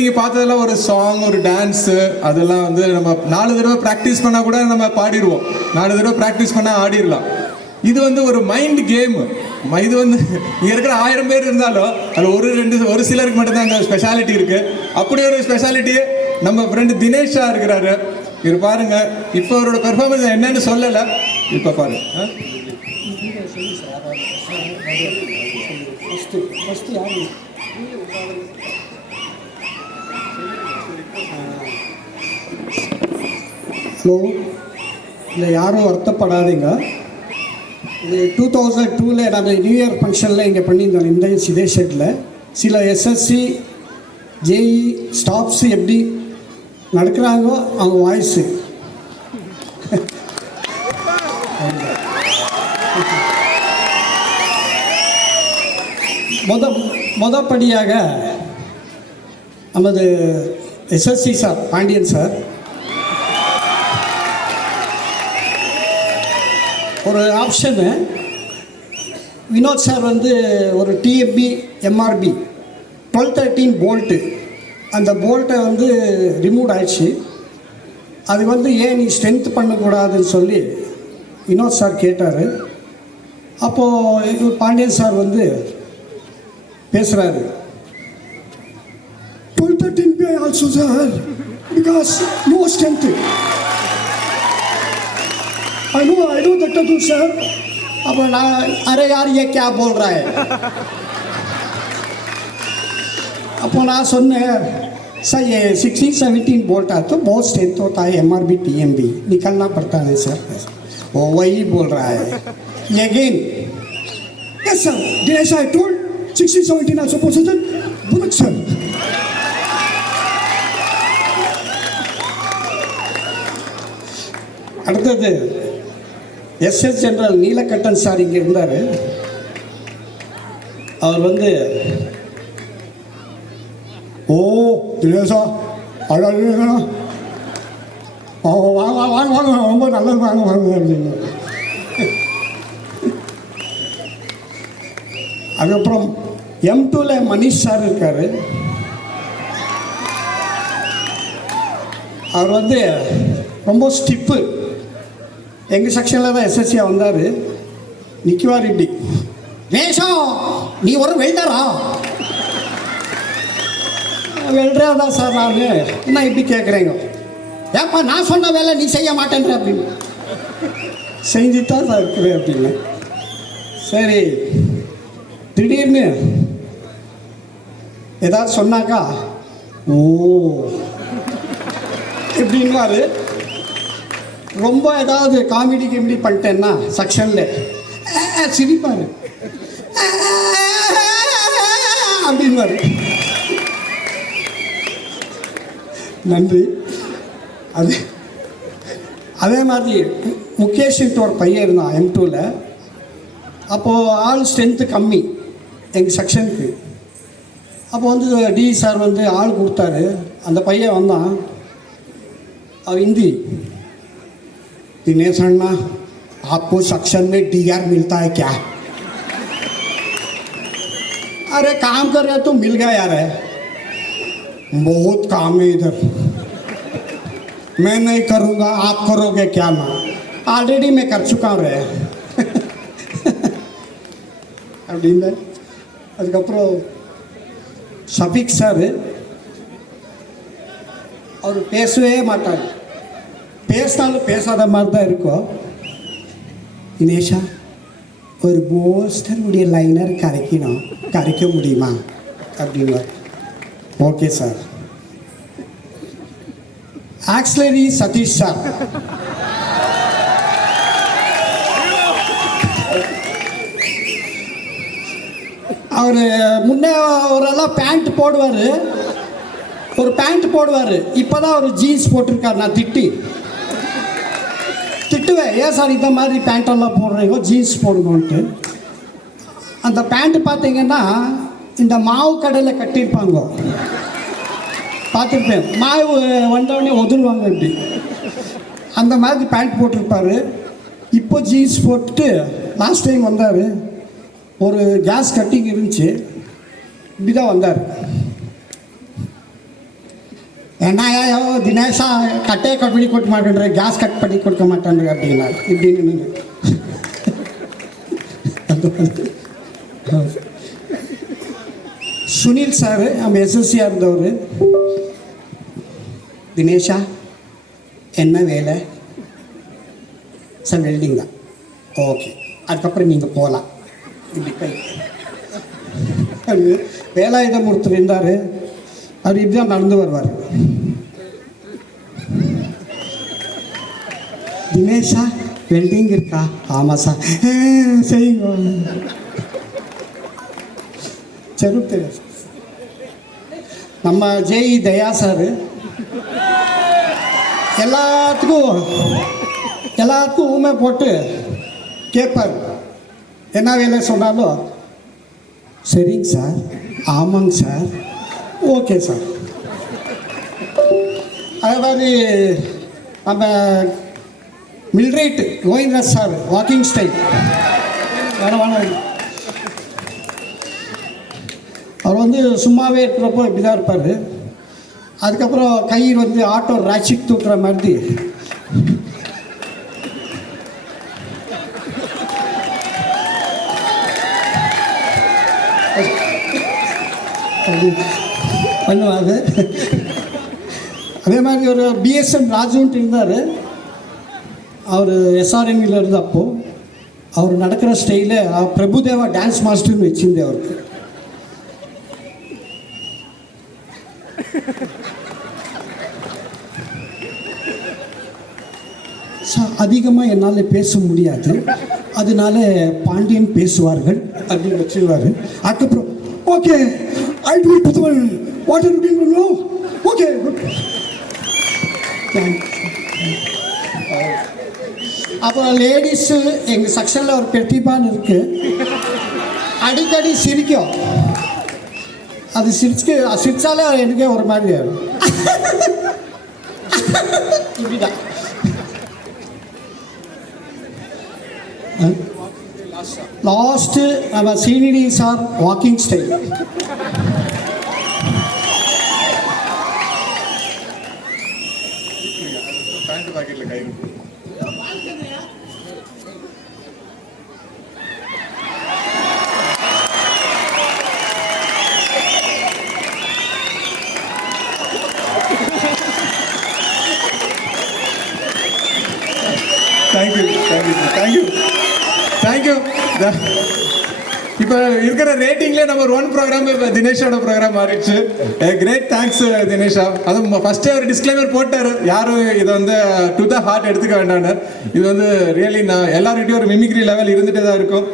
நீங்கள் பார்த்ததெல்லாம் ஒரு சாங், ஒரு டான்ஸு, அதெல்லாம் வந்து நம்ம 4 தடவை ப்ராக்டிஸ் பண்ணால் கூட நம்ம பாடிடுவோம். 4 தடவை ப்ராக்டிஸ் பண்ணால் ஆடிடலாம். இது வந்து ஒரு மைண்ட் கேமு. இது வந்து இங்கே இருக்கிற 1000 பேர் இருந்தாலும் அதில் ஒரு சிலருக்கு மட்டும்தான் அந்த ஸ்பெஷாலிட்டி இருக்குது. அப்படி ஒரு ஸ்பெஷாலிட்டியே நம்ம ஃப்ரெண்டு தினேஷா இருக்கிறாரு. இவர் பாருங்க, இப்போ அவரோட பெர்ஃபார்மன்ஸ் என்னன்னு சொல்லலை, இப்போ பாருங்க. ஹலோ, இல்லை யாரும் வருத்தப்படாதீங்க. இது 2002 நாங்கள் நியூ இயர் ஃபங்க்ஷனில் இங்கே பண்ணியிருந்தோம். இந்த இதே ஷெட்டில் சில எஸ்எஸ்சி ஜேஇ ஸ்டாஃப்ஸு எப்படி நடக்கிறாங்கோ அவங்க வாய்ஸு மொதப்படியாக நமது எஸ்எஸ்சி சார் பாண்டியன் சார் ஒரு ஆப்ஷனு. வினோத் சார் வந்து ஒரு டிஎஃப்பி எம்ஆர்பி 1213 போல்ட்டு, அந்த போல்ட்டை வந்து ரிமூவ் ஆயிடுச்சு. அது வந்து ஏன் நீ ஸ்ட்ரென்த் பண்ணக்கூடாதுன்னு சொல்லி வினோத் சார் கேட்டார். அப்போது பாண்டியன் சார் வந்து பேசுகிறாரு. 1213 pay also sir, because no strength. I know that too sir. அப்போ நான் अरे यार ये क्या बोल रहा है. அப்போ நான் சொன்னேன், सर ये 16-17 बोल्ट है तो बहुत स्ट्रेंथ होता है, MRB TMB निकलना पड़ता है सर. वो वही बोल रहा है. Again, yes sir, Dinesh I told 16-17 also possible. Bullet sir. அடுத்தது எஸ்எஸ் ஜெனரல் நீலக்கட்டன் சார் இங்கே இருந்தார். அவர் வந்து ஓ தினேஷா அழகா வாங்க வாங்க வாங்க ரொம்ப நல்லது வாங்க வாங்க அப்படின்னு. அதுக்கப்புறம் M2ல மணிஷ் சார் இருக்கார். அவர் வந்து ரொம்ப ஸ்டிப்பு. எங்கள் செக்ஷனில் தான் எஸ்எஸ்சியாக வந்தார். நிற்குவார் இப்படி, வேஷம் நீ ஒரு வெல்டரா? வெல்டரா தான் சார் நான். என்ன இப்படி கேட்குறேங்க? ஏப்பா நான் சொன்ன வேலை நீ செய்ய மாட்டேன்ற அப்படின்னு. செஞ்சுதான் சார் இருக்கிறேன் அப்படின்னு. சரி, திடீர்னு ஏதாவது சொன்னாக்கா ஓ எப்படின்வாரு. ரொம்ப ஏதாவது காமெடி பண்ணிட்டேன்னா செக்ஷனில் சிரிப்பார் அப்படின்வாரு. நன்றி. அதே மாதிரி முகேஷ்ட்டு ஒரு பையன் இருந்தான் M2ல. அப்போது ஆள் ஸ்ட்ரென்த்து கம்மி எங்கள் செக்ஷனுக்கு. அப்போ வந்து டி சார் வந்து ஆள் கொடுத்தாரு. அந்த பையன் வந்தான். அவன் हिंदी, दिनेश अन्ना आपको सेक्शन में DR मिलता है क्या? अरे काम कर रहे तो मिल गया यार है, बहुत काम है इधर, मैं नहीं करूँगा आप करोगे क्या? ना ऑलरेडी मैं कर चुका हूँ रहे அப்படின்னு. அதுக்கப்புறம் ஷஃபிக் சார் அவர் பேசவே மாட்டார். பேசினாலும் பேசாத மாதிரி தான் இருக்கும். தினேஷா ஒரு போஸ்டருடைய லைனர் கரைக்க முடியுமா அப்படின்னா okay sir. Auxiliary Sathish sir அவர் முன்னே அவரெல்லாம் பேண்ட் போடுவார், ஒரு பேண்ட் போடுவார். இப்போ தான் அவர் ஜீன்ஸ் போட்டிருக்கார். நான் திட்டுவேன், ஏன் சார் இந்த மாதிரி பேண்ட்டெல்லாம் போடுறீங்க, ஜீன்ஸ் போடுங்கன்ட்டு. அந்த பேண்ட்டு பார்த்தீங்கன்னா இந்த மாவு கடையில் கட்டியிருப்பாங்க, பார்த்துருப்பேன். மாவு வந்தவொடனே ஒதுருவாங்க இப்படி. அந்த மாதிரி பேண்ட் போட்டிருப்பார். இப்போ ஜீன்ஸ் போட்டுட்டு லாஸ்ட் டைம் வந்தார். ஒரு கேஸ் கட்டிங் இருந்துச்சு, இப்படி தான் வந்தார். என்னையோ தினேஷா கட்டையை கட் பண்ணி கொடுக்க மாட்டேன்ற, கேஸ் கட் பண்ணி கொடுக்க மாட்டேன்ற அப்படின்னாரு. இப்படின்னு சுனில் சார் நம்ம எஸ்எஸ்சியாக இருந்தவர், தினேஷா என்ன வேலை சார்? வெல்டிங் தான். ஓகே, அதுக்கப்புறம் நீங்கள் போகலாம். இப்படி கை வேலாயுதம் ஒருத்தர் இருந்தார், அவர் இப்படிதான் நடந்து வருவார். தினேஷா வெல்டிங் இருக்கா? ஆமாம் சார். செய்யுங்க. சரி தெரியும். நம்ம ஜேஇ தயா சார் எல்லாத்துக்கும் ஊமை போட்டு கேட்பார். என்ன வேலை சொன்னாலும் சரிங்க சார், ஆமாங்க சார், ஓகே சார். அதே மாதிரி நம்ம millwright Govindaraj sir walking style வேணாம். அவர் வந்து சும்மாவே இருக்கிறப்போ இப்படி தான் இருப்பார். அதுக்கப்புறம் கை வந்து ஆட்டோ ராட்சிக் தூக்குற மாதிரி பண்ணுவார். அதே மாதிரி ஒரு பிஎஸ்என் ராஜுன்ட்டு இருந்தார். அவர் எஸ்ஆர்என்வியில் இருந்தப்போ அவர் நடக்கிற ஸ்டைலில் பிரபுதேவா டான்ஸ் மாஸ்டர்னு வச்சுருந்தேன் அவருக்கு. அதிகமாக என்னால் பேச முடியாது, அதனால பாண்டியன் பேசுவார்கள் அப்படின்னு வச்சுருவார். அதுக்கப்புறம் ஓகே ஐ டூ இட் புதுவன் வாட்டர் அப்படின்னு ஓகே. அப்புறம் லேடிஸு எங்கள் செக்ஷனில் ஒரு பிரதிபான்னு இருக்குது, அடிக்கடி சிரிக்கும். அது சிரிச்சாலே எனக்கே ஒரு மாதிரி ஆகும். இப்படிதான். லாஸ்ட்டு நம்ம சீனிடி சார் வாக்கிங் ஸ்டைல். தேங்க்யூ. இப்போ இருக்கிற ரேட்டிங்லேயே நம்பர் 1 ப்ரோக்ராம் இப்போ தினேஷோட ப்ரோக்ராம் மாறிடுச்சு. கிரேட் தேங்க்ஸ் தினேஷா. அதுவும் ஃபஸ்ட்டே ஒரு டிஸ்க்ளைமர் போட்டார், யாரும் இதை வந்து டு த ஹார்ட் எடுத்துக்க வேண்டான்னு. இது வந்து ரியலி நான் எல்லார்கிட்டையும் ஒரு மிமிக்ரி லெவல் இருந்துகிட்டே தான் இருக்கும்.